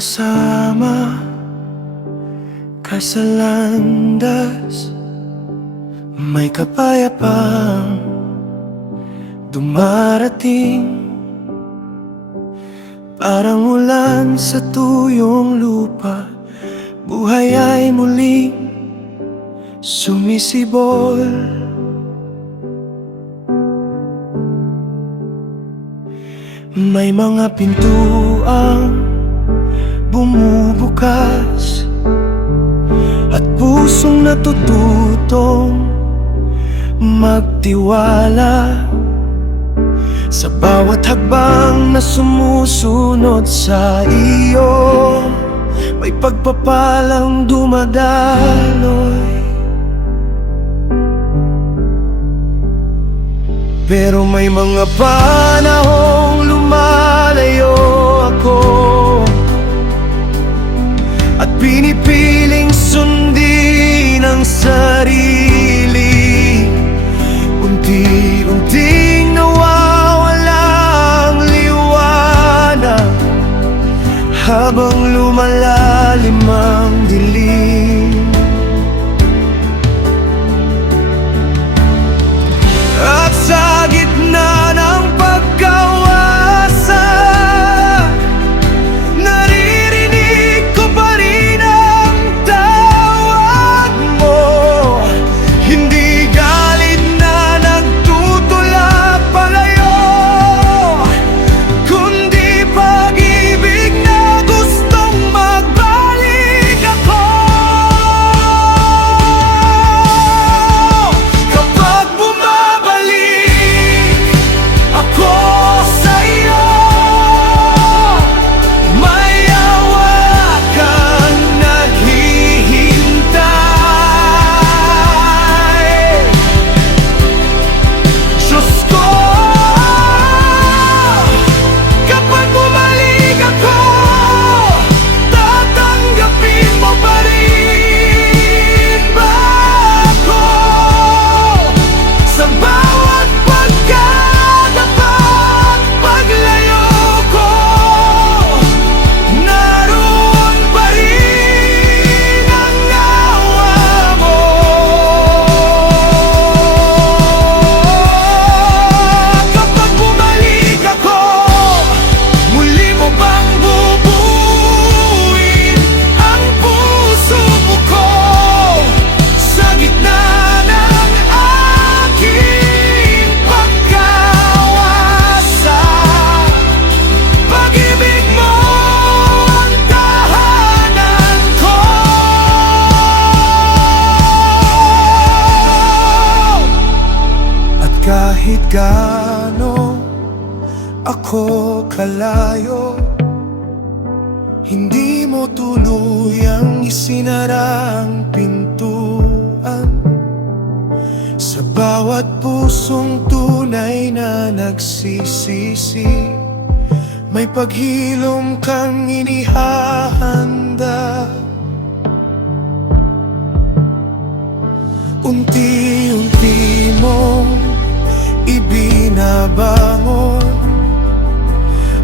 kasama ka sa landas, may kapayapang dumarating, parang ulan sa tuyong lupa. Buhay ay muling sumisibol. May mga pintuang bumubukas at pusong natututong magtiwala sa bawat hakbang na sumusunod sa iyo. May pagpapalang dumadaloy, pero may mga panahong lumalayo ako at pinipiling sundin ang sarili. Unti-unting nawawala ang liwanag habang lumalalim ang dilim. At sa gitna ng pagkawasak, naririnig ko pa rin ang tawag mo. Hindi galit na nagtutulak palayo, kundi pag-ibig na gustong magbalik ako. Kapag bumabalik ako sa'yo, may awa kang naghihintay. Diyos ko, kapag bumalik ako, tatanggapin mo pa rin ba ako? Sa bawat pagkatapat, paglayo ko, naroon pa rin ang awa mo. Kapag bumalik ako, muli mo bang bubuuin ang puso ko sa gitna ng aking pagkawasak? Pag-ibig mo ang tahanan ko. At kahit gaano ako kalayo, hindi mo tuluyang isinara ang pintuan sa bawat pusong tunay na nagsisisi. May paghilom kang inihahanda, unti-unti mong ibinabangon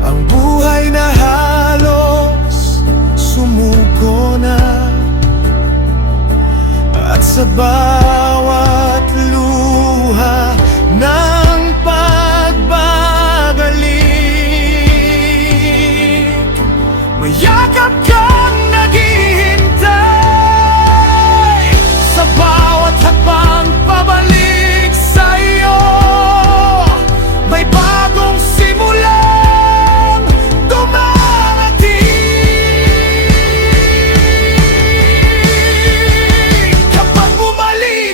ang buhay na halos sumuko na. At sa bawat luha ng pagbabalik, may yakap kang naghihintay. Sa bawat hakbang pabalik sa'yo, may bagong simulang dumarating. Kapag bumalik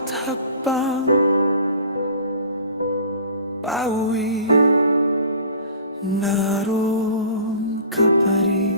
bawat hakbang pauwi, naroon ka pa rin.